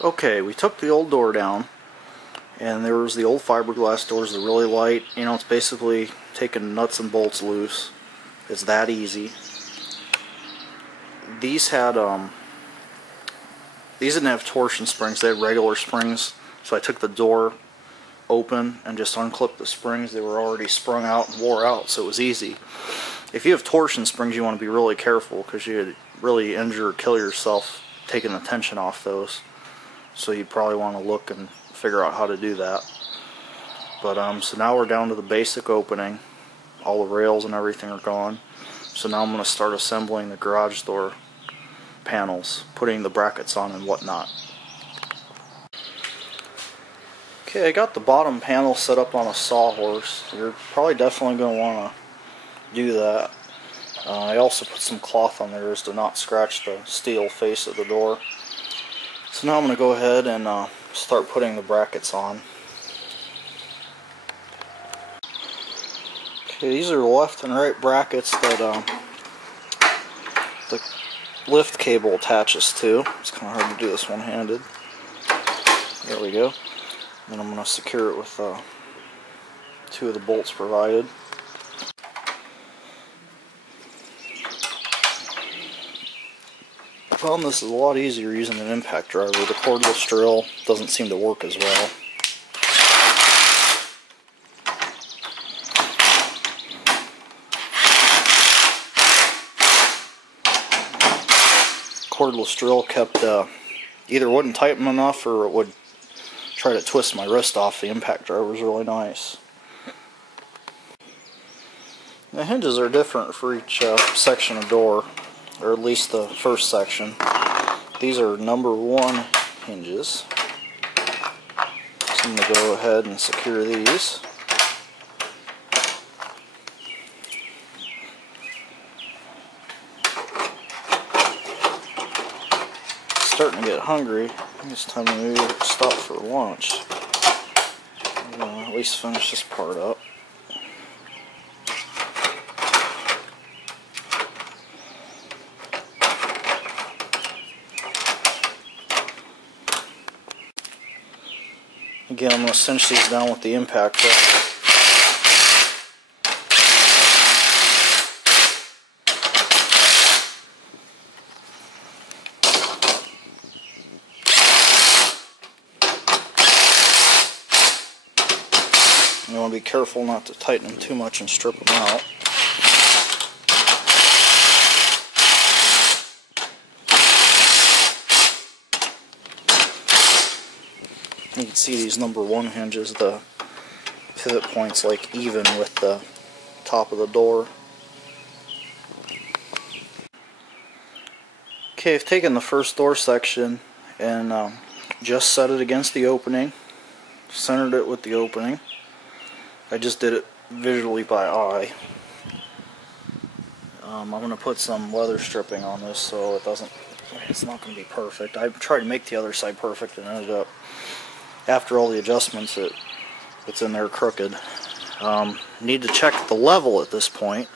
Okay, we took the old door down, and there was the old fiberglass doors. They're really light. You know, it's basically taking nuts and bolts loose. It's that easy. These didn't have torsion springs. They had regular springs. So I took the door open and just unclipped the springs. They were already sprung out and wore out, so it was easy. If you have torsion springs, you want to be really careful because you'd really injure or kill yourself taking the tension off those. So you'd probably want to look and figure out how to do that. But so now we're down to the basic opening. All the rails and everything are gone. So now I'm going to start assembling the garage door panels, putting the brackets on and whatnot. Okay, I got the bottom panel set up on a sawhorse. You're probably definitely going to want to do that. I also put some cloth on there to not scratch the steel face of the door. So now I'm going to go ahead and start putting the brackets on. Okay, these are the left and right brackets that the lift cable attaches to. It's kind of hard to do this one-handed. There we go. And I'm going to secure it with 2 of the bolts provided. I found this is a lot easier using an impact driver. The cordless drill doesn't seem to work as well. Cordless drill kept either wouldn't tighten enough or it would try to twist my wrist off. The impact driver was really nice. The hinges are different for each section of door, or at least the first section. These are number 1 hinges. So I'm going to go ahead and secure these. Starting to get hungry. I think it's time to maybe stop for lunch. At least finish this part up. Again, I'm going to cinch these down with the impact driver. You want to be careful not to tighten them too much and strip them out. You can see these number 1 hinges, the pivot points like even with the top of the door. Okay, I've taken the first door section and just set it against the opening, centered it with the opening. I just did it visually by eye. I'm going to put some leather stripping on this so it's not going to be perfect. I tried to make the other side perfect and ended up, after all the adjustments, it's in there crooked. Need to check the level at this point.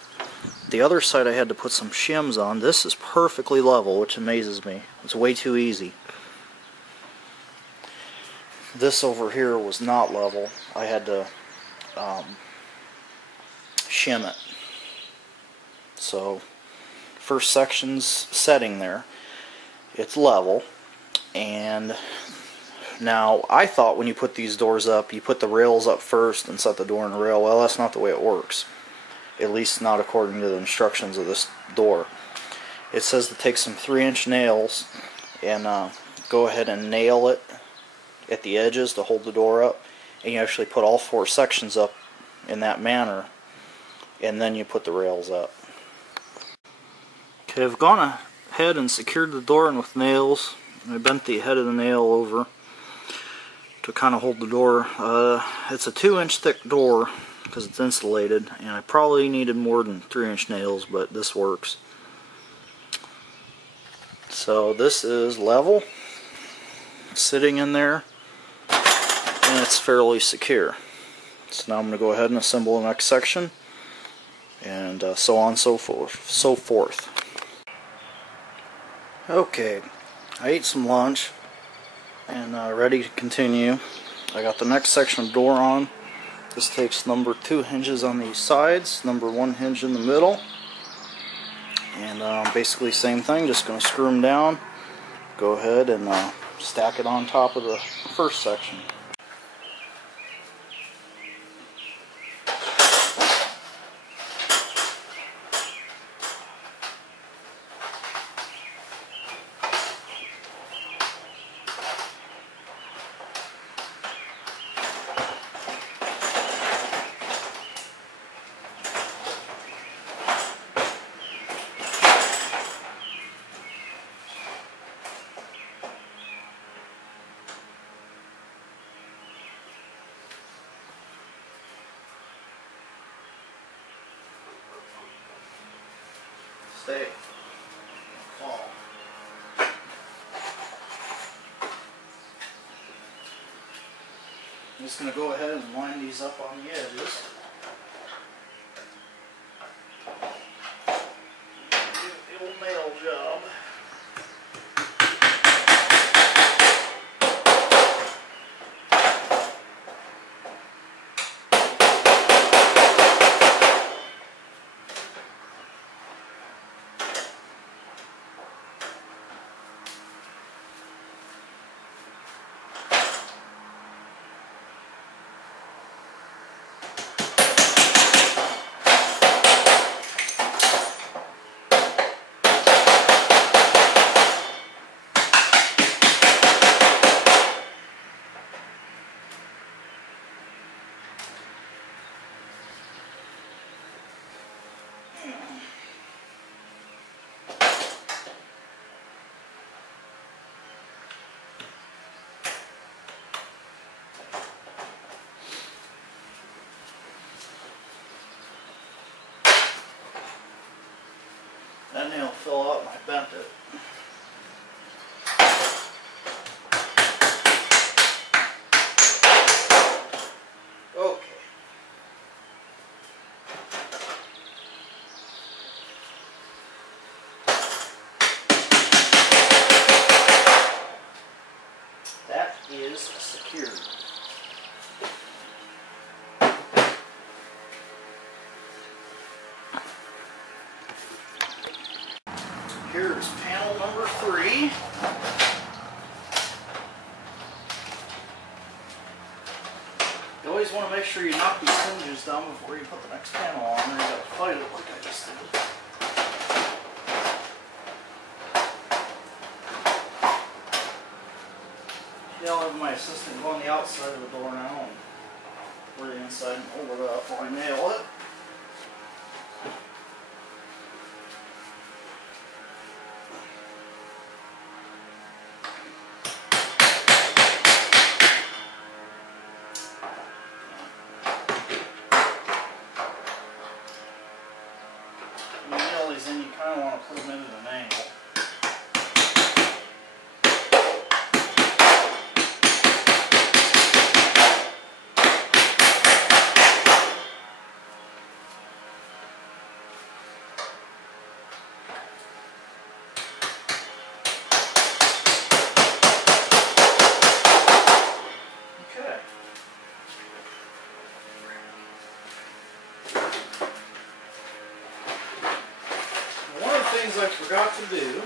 The other side I had to put some shims on. This is perfectly level, which amazes me. It's way too easy. This over here was not level. I had to shim it. So first section's setting there. It's level, and now I thought when you put these doors up, you put the rails up first and set the door in the rail. Well, that's not the way it works. At least not according to the instructions of this door. It says to take some 3-inch nails and go ahead and nail it at the edges to hold the door up, and you actually put all 4 sections up in that manner, and then you put the rails up. Okay, I've gone ahead and secured the door in with nails. I bent the head of the nail over to kind of hold the door. It's a 2-inch thick door because it's insulated, and I probably needed more than 3-inch nails, but this works. So this is level, sitting in there, and it's fairly secure. So now I'm going to go ahead and assemble the next section, and so on and so forth. Okay, I ate some lunch, and ready to continue. I got the next section of door on. This takes number 2 hinges on these sides, number 1 hinge in the middle, and basically same thing, just going to screw them down, go ahead and stack it on top of the first section. Stay. Fall. I'm just going to go ahead and line these up on the edges. Do the old nail job. That nail fell out and I bent it. Okay. That is secured. Here's panel number 3. You always want to make sure you knock these hinges down before you put the next panel on, or you gotta fight it like I just did. Yeah, I'll have my assistant go on the outside of the door now and for the inside and hold it up while I nail it. Then you kind of want to put them in at an angle. Okay. Things I forgot to do,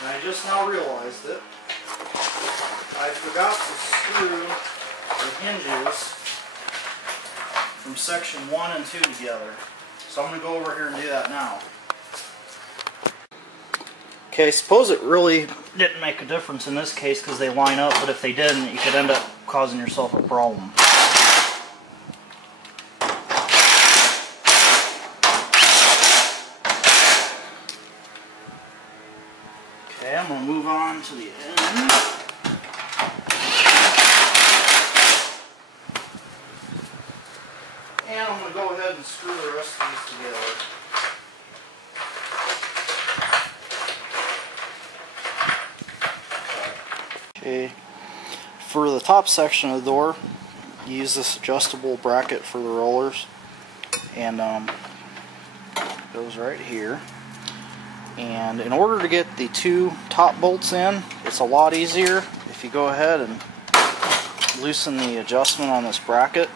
and I just now realized it. I forgot to screw the hinges from section 1 and 2 together. So I'm going to go over here and do that now. Okay, suppose it really didn't make a difference in this case because they line up, but if they didn't, you could end up causing yourself a problem. Okay, I'm going to move on to the end. And I'm going to go ahead and screw the rest of these together. Okay, for the top section of the door, use this adjustable bracket for the rollers, and it goes right here. And in order to get the 2 top bolts in, it's a lot easier if you go ahead and loosen the adjustment on this bracket.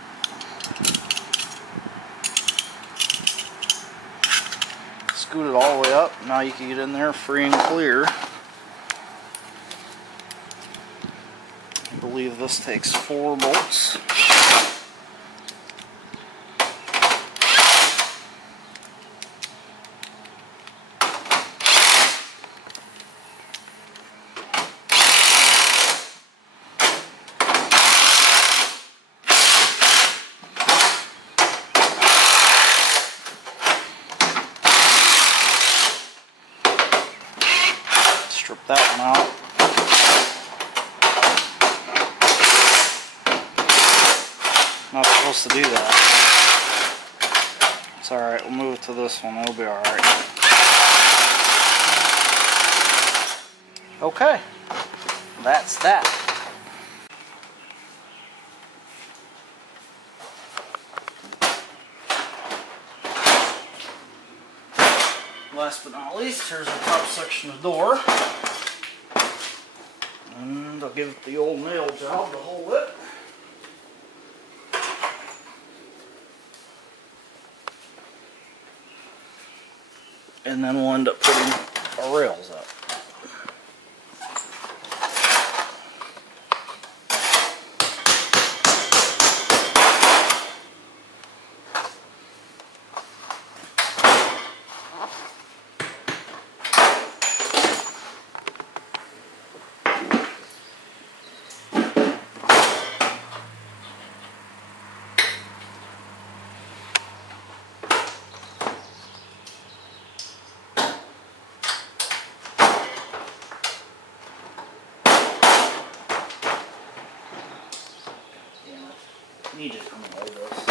Scoot it all the way up. Now you can get in there free and clear. I believe this takes 4 bolts. Strip that one out. Not supposed to do that. It's alright, we'll move it to this one, it'll be alright. Okay, that's that. Last but not least, here's the top section of the door. And I'll give it the old nail job to hold it. And then we'll end up putting our rails up. You just come and hold this.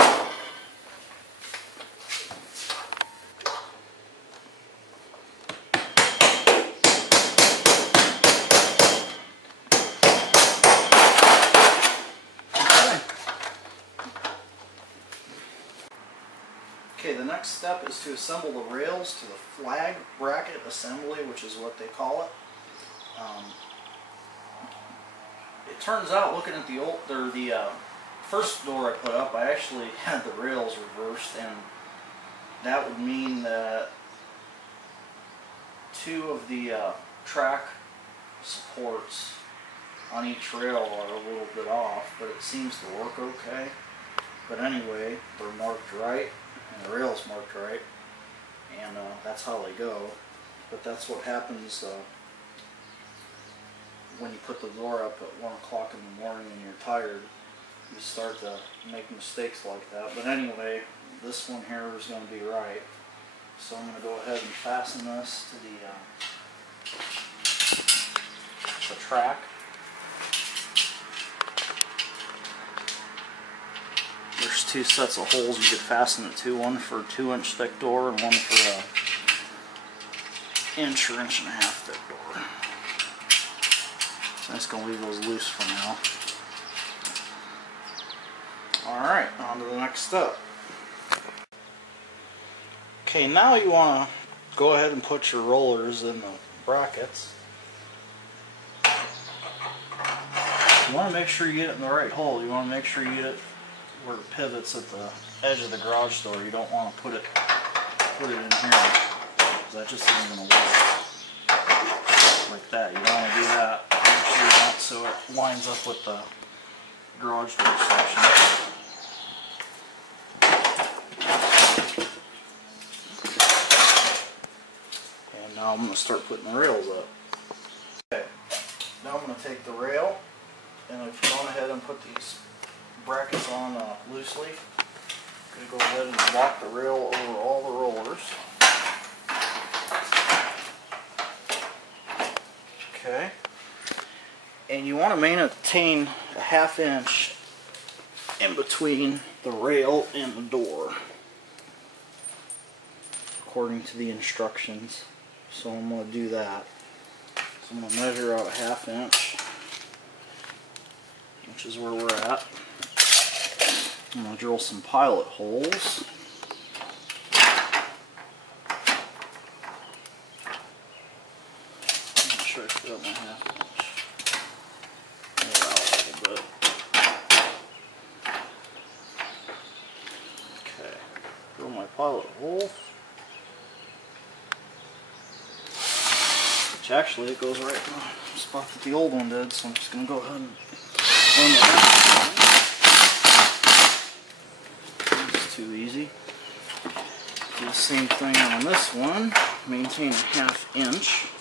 Okay, the next step is to assemble the rails to the flag bracket assembly, which is what they call it. It turns out, looking at the old, or the first door I put up, I actually had the rails reversed, and that would mean that 2 of the track supports on each rail are a little bit off, but it seems to work okay. But anyway, they're marked right, and the rail's marked right, and that's how they go. But that's what happens when you put the door up at 1 o'clock in the morning and you're tired. You start to make mistakes like that. But anyway, this one here is going to be right. So I'm going to go ahead and fasten this to the track. There's 2 sets of holes you could fasten it to, one for a 2-inch thick door and one for a 1 or 1.5 inch thick door. So I'm just going to leave those loose for now. Alright, on to the next step. Okay, now you want to go ahead and put your rollers in the brackets. You want to make sure you get it in the right hole. You want to make sure you get it where it pivots at the edge of the garage door. You don't want to put it in here, because that just isn't going to work like that. You don't want to do that. Make sure you don't, so it lines up with the garage door section. Now I'm going to start putting the rails up. Okay, now I'm going to take the rail, and I've gone ahead and put these brackets on loosely. I'm going to go ahead and lock the rail over all the rollers. Okay, and you want to maintain a 1/2 inch in between the rail and the door, according to the instructions. So I'm going to do that. So I'm going to measure out a 1/2 inch, which is where we're at. I'm going to drill some pilot holes. Got my half-inch. Pull it out a little bit. Okay, drill my pilot hole. Which actually it goes right in the spot that the old one did, so I'm just going to go ahead and run the rest. It's too easy. Do the same thing on this one. Maintain a half-inch.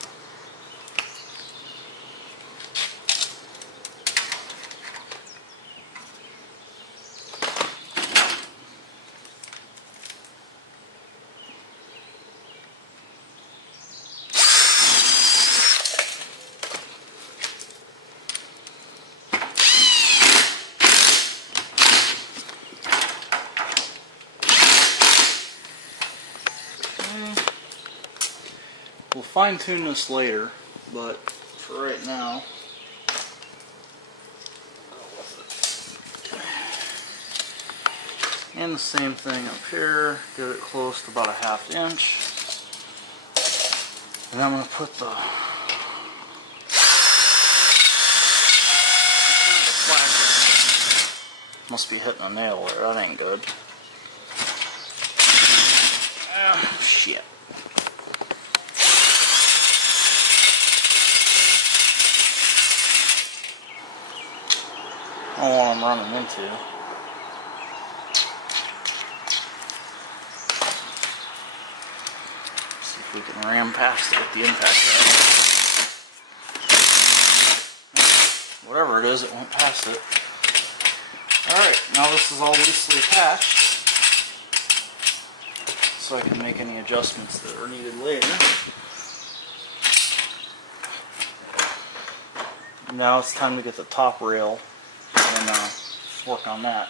We'll fine-tune this later, but for right now, and the same thing up here, get it close to about a half-inch, and I'm going to put the must be hitting a nail there, that ain't good. Ah, shit. I don't know what I'm running into. See if we can ram past it with the impact drive. Whatever it is, it went past it. Alright, now this is all loosely attached, so I can make any adjustments that are needed later. Now it's time to get the top rail and work on that.